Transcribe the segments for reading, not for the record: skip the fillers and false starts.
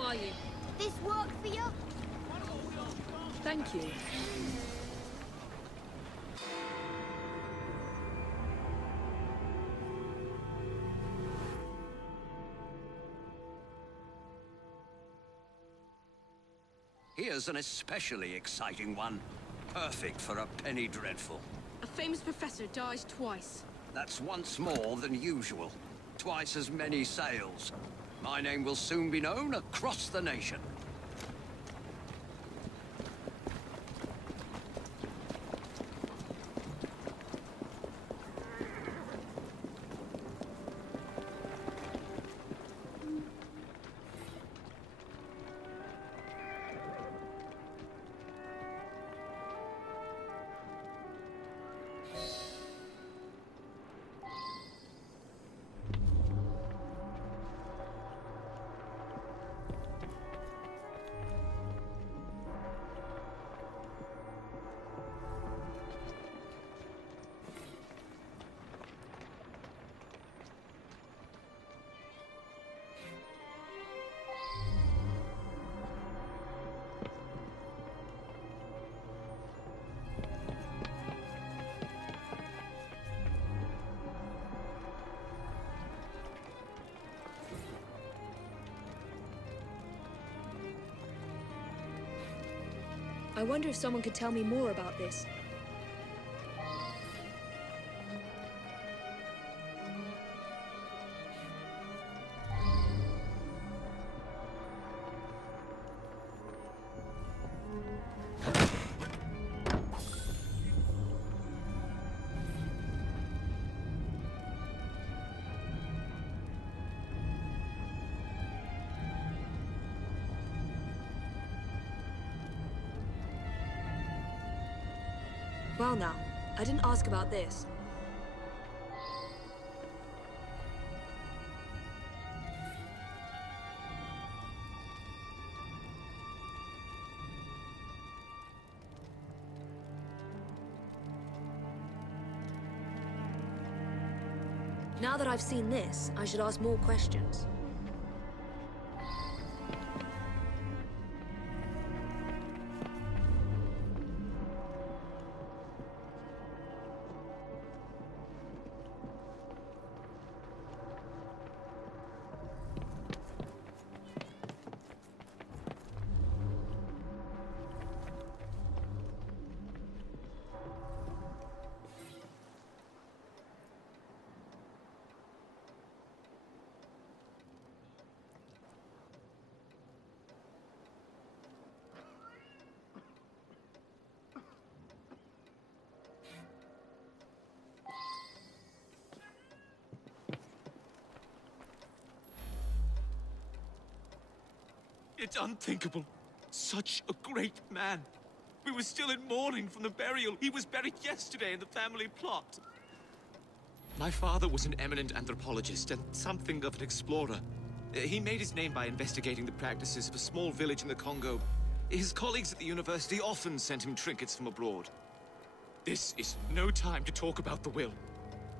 How are you? This work for you? Thank you. Here's an especially exciting one. Perfect for a penny dreadful. A famous professor dies twice. That's once more than usual. Twice as many sales. My name will soon be known across the nation. I wonder if someone could tell me more about this. Well now, I didn't ask about this. Now that I've seen this, I should ask more questions. It's unthinkable. Such a great man. We were still in mourning from the burial. He was buried yesterday in the family plot. My father was an eminent anthropologist and something of an explorer. He made his name by investigating the practices of a small village in the Congo. His colleagues at the university often sent him trinkets from abroad. This is no time to talk about the will.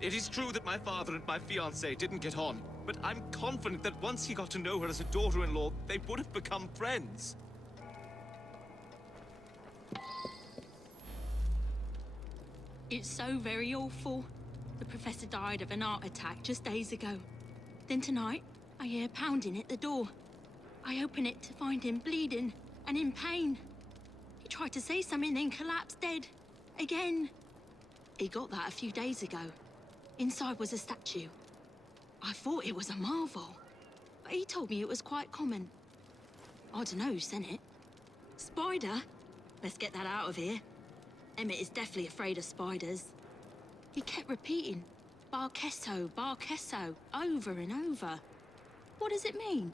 It is true that my father and my fiancée didn't get on, but I'm confident that once he got to know her as a daughter-in-law, they would have become friends. It's so very awful. The professor died of an heart attack just days ago. Then tonight, I hear pounding at the door. I open it to find him bleeding and in pain. He tried to say something, then collapsed dead. Again. He got that a few days ago. Inside was a statue. I thought it was a marvel, but he told me it was quite common. I don't know who sent it. Spider? Let's get that out of here. Emmett is definitely afraid of spiders. He kept repeating, Barkesso, Barkesso, over and over. What does it mean?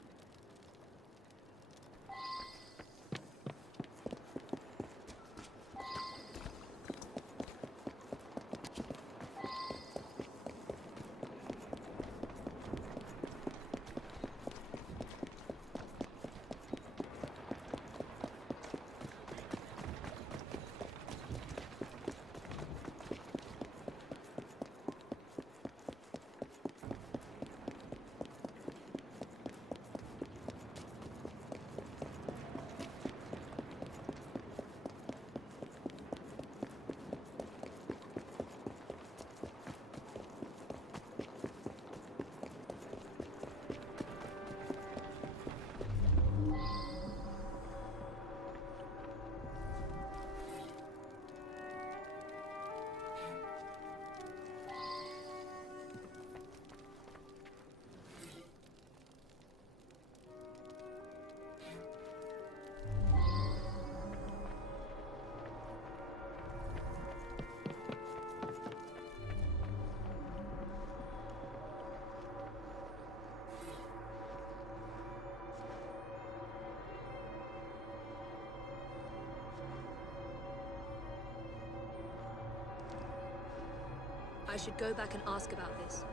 I should go back and ask about this.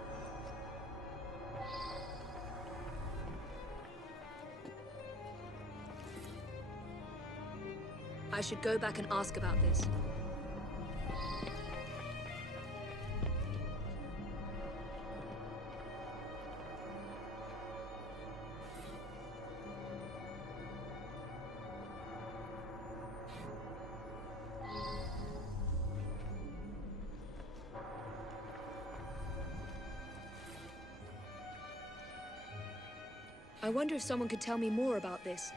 I should go back and ask about this. I wonder if someone could tell me more about this.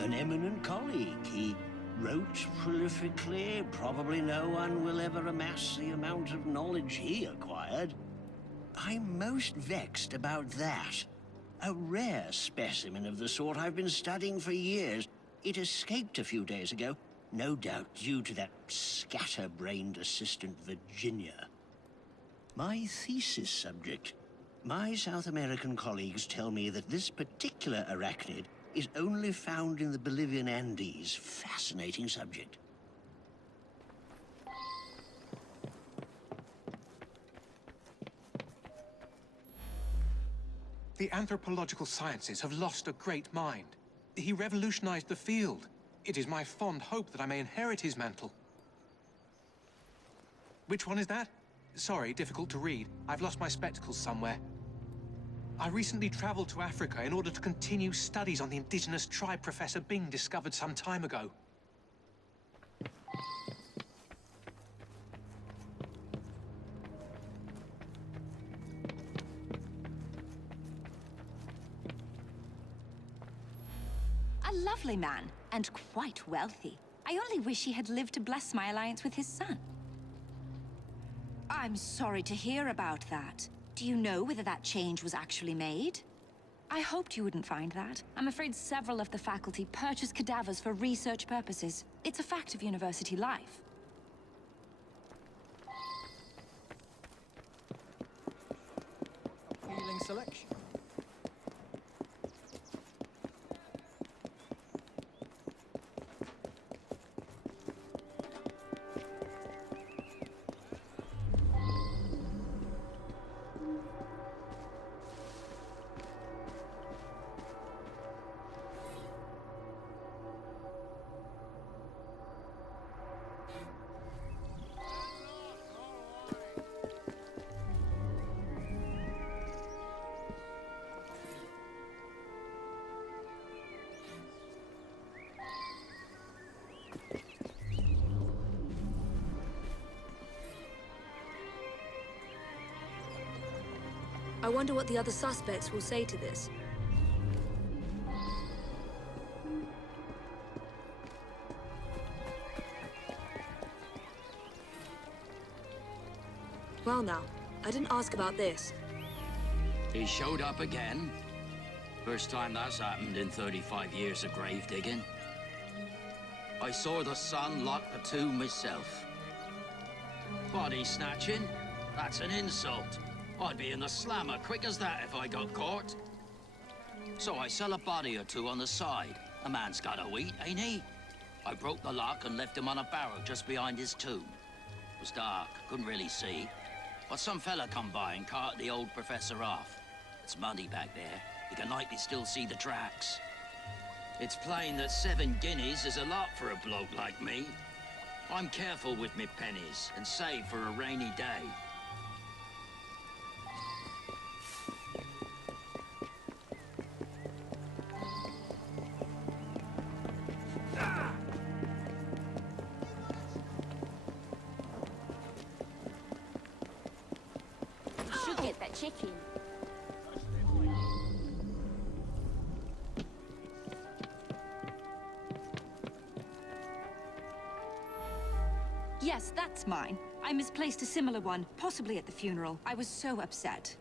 An eminent colleague. He wrote prolifically. Probably no one will ever amass the amount of knowledge he acquired. I'm most vexed about that. A rare specimen of the sort I've been studying for years. It escaped a few days ago, no doubt due to that scatterbrained assistant Virginia. My thesis subject. My South American colleagues tell me that this particular arachnid is only found in the Bolivian Andes. Fascinating subject. The anthropological sciences have lost a great mind. He revolutionized the field. It is my fond hope that I may inherit his mantle. Which one is that? Sorry, difficult to read. I've lost my spectacles somewhere. I recently traveled to Africa in order to continue studies on the indigenous tribe Professor Bing discovered some time ago. A lovely man, and quite wealthy. I only wish he had lived to bless my alliance with his son. I'm sorry to hear about that. Do you know whether that change was actually made? I hoped you wouldn't find that. I'm afraid several of the faculty purchase cadavers for research purposes. It's a fact of university life. Appealing selection. I wonder what the other suspects will say to this. Well now, I didn't ask about this. He showed up again. First time that's happened in 35 years of grave digging. I saw the son lock the tomb myself. Body snatching? That's an insult. I'd be in the slammer quick as that if I got caught. So I sell a body or two on the side. A man's got to eat, ain't he? I broke the lock and left him on a barrel just behind his tomb. It was dark, couldn't really see. But some fella come by and carted the old professor off. It's muddy back there. You can likely still see the tracks. It's plain that 7 guineas is a lot for a bloke like me. I'm careful with me pennies and save for a rainy day. Should get that chicken. Yes, that's mine. I misplaced a similar one, possibly at the funeral. I was so upset.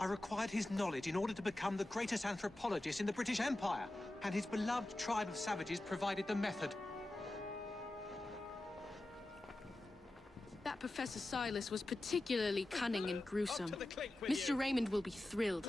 I required his knowledge in order to become the greatest anthropologist in the British Empire, and his beloved tribe of savages provided the method. That Professor Silas was particularly cunning and gruesome. Mr. Raymond will be thrilled.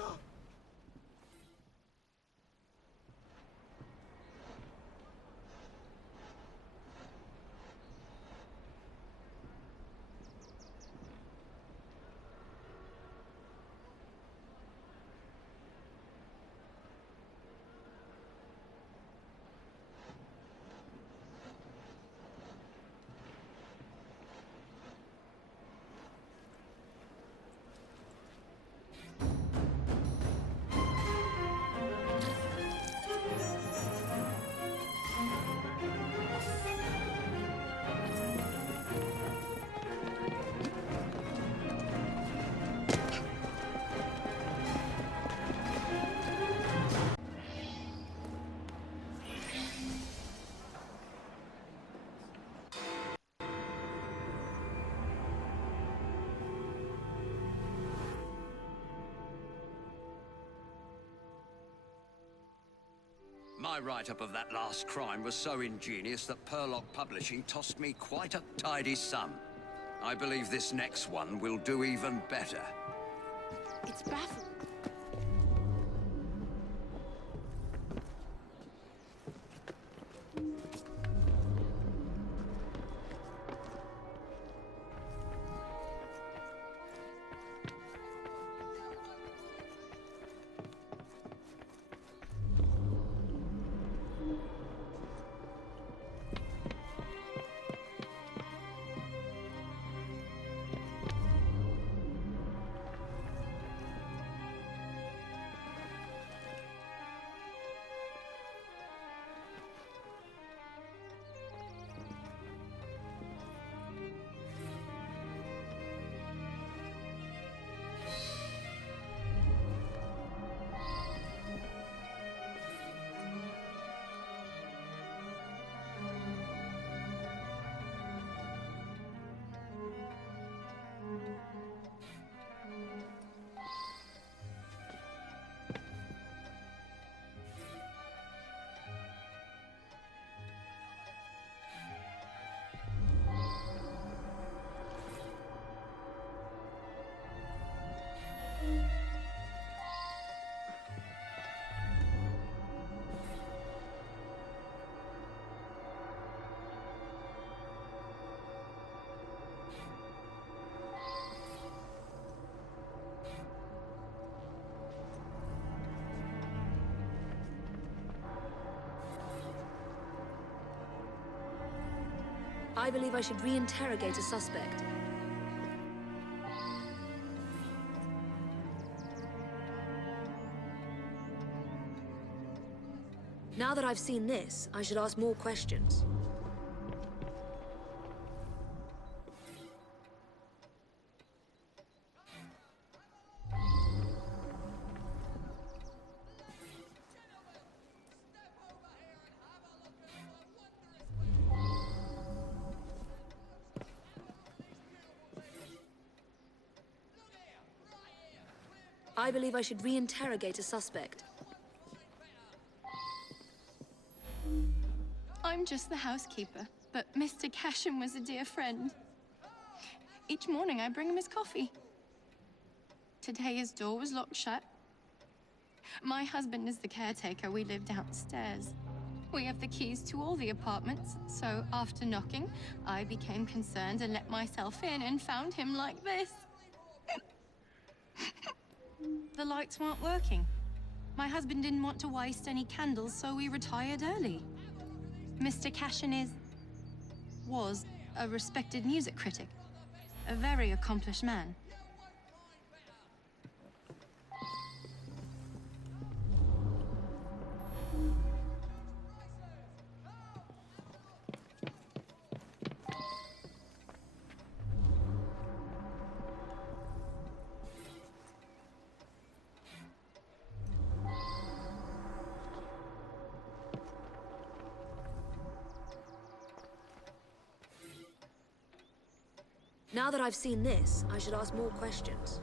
My write-up of that last crime was so ingenious that Purlock Publishing tossed me quite a tidy sum. I believe this next one will do even better. It's baffling. I believe I should reinterrogate a suspect. Now that I've seen this, I should ask more questions. I believe I should reinterrogate a suspect. I'm just the housekeeper, but Mr. Cashin was a dear friend. Each morning I bring him his coffee. Today his door was locked shut. My husband is the caretaker. We live downstairs. We have the keys to all the apartments, so after knocking, I became concerned and let myself in and found him like this. The lights weren't working. My husband didn't want to waste any candles, so we retired early. Mr. Cashin was a respected music critic, a very accomplished man. Now that I've seen this, I should ask more questions.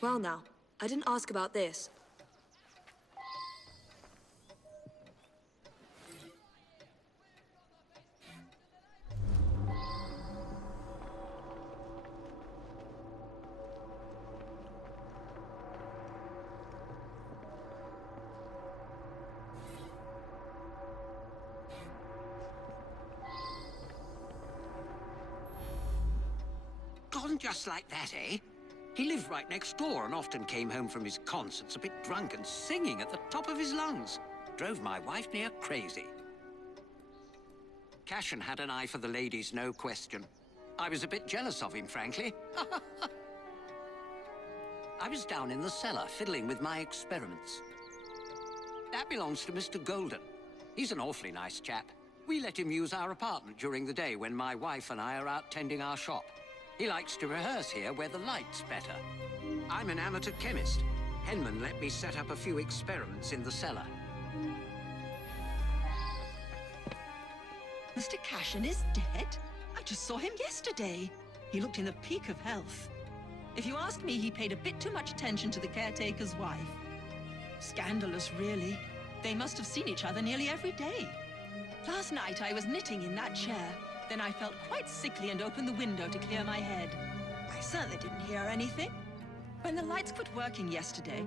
Well now, I didn't ask about this. Gone just like that, eh? He lived right next door and often came home from his concerts a bit drunk and singing at the top of his lungs. Drove my wife near crazy. Cashin had an eye for the ladies, no question. I was a bit jealous of him, frankly. I was down in the cellar, fiddling with my experiments. That belongs to Mr. Golden. He's an awfully nice chap. We let him use our apartment during the day when my wife and I are out tending our shop. He likes to rehearse here where the light's better. I'm an amateur chemist. Henman let me set up a few experiments in the cellar. Mr. Cashin is dead? I just saw him yesterday. He looked in the peak of health. If you ask me, he paid a bit too much attention to the caretaker's wife. Scandalous, really. They must have seen each other nearly every day. Last night I was knitting in that chair. Then I felt quite sickly and opened the window to clear my head. I certainly didn't hear anything. When the lights quit working yesterday,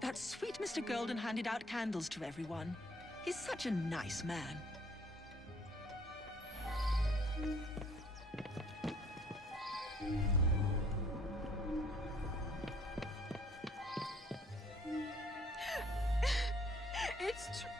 that sweet Mr. Golden handed out candles to everyone. He's such a nice man. It's true.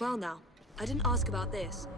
Well now, I didn't ask about this.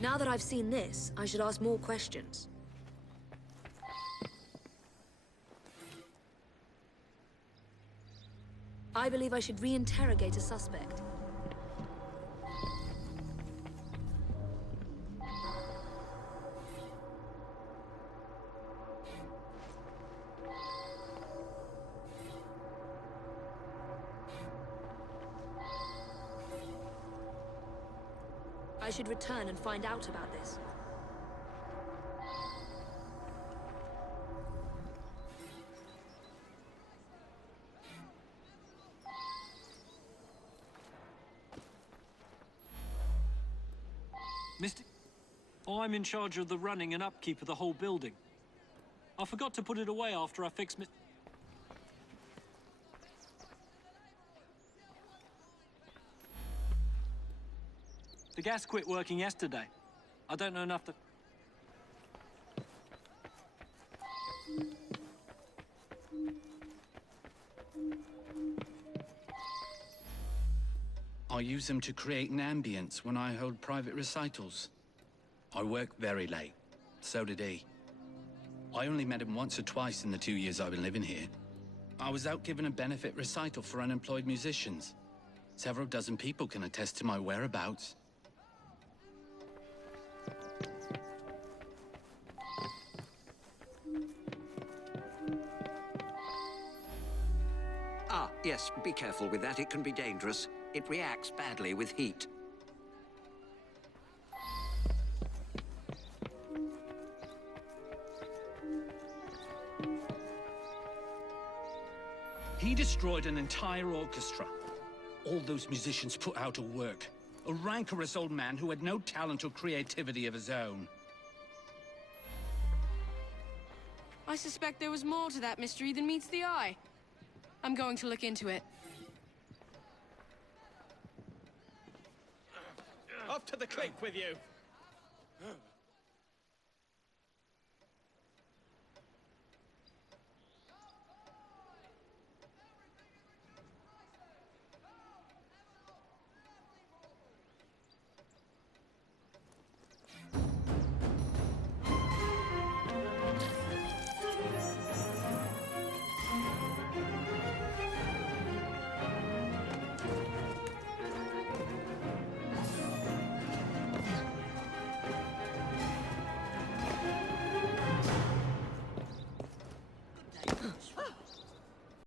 Now that I've seen this, I should ask more questions. I believe I should re-interrogate a suspect. I should return and find out about this. I'm in charge of the running and upkeep of the whole building. I forgot to put it away after I fixed The gas quit working yesterday. I don't know enough to... I use them to create an ambience when I hold private recitals. I work very late. So did he. I only met him once or twice in the 2 years I've been living here. I was out giving a benefit recital for unemployed musicians. Several dozen people can attest to my whereabouts. Ah, yes, be careful with that. It can be dangerous. It reacts badly with heat. He destroyed an entire orchestra. All those musicians put out of work. A rancorous old man who had no talent or creativity of his own. I suspect there was more to that mystery than meets the eye. I'm going to look into it. Off to the cliff with you!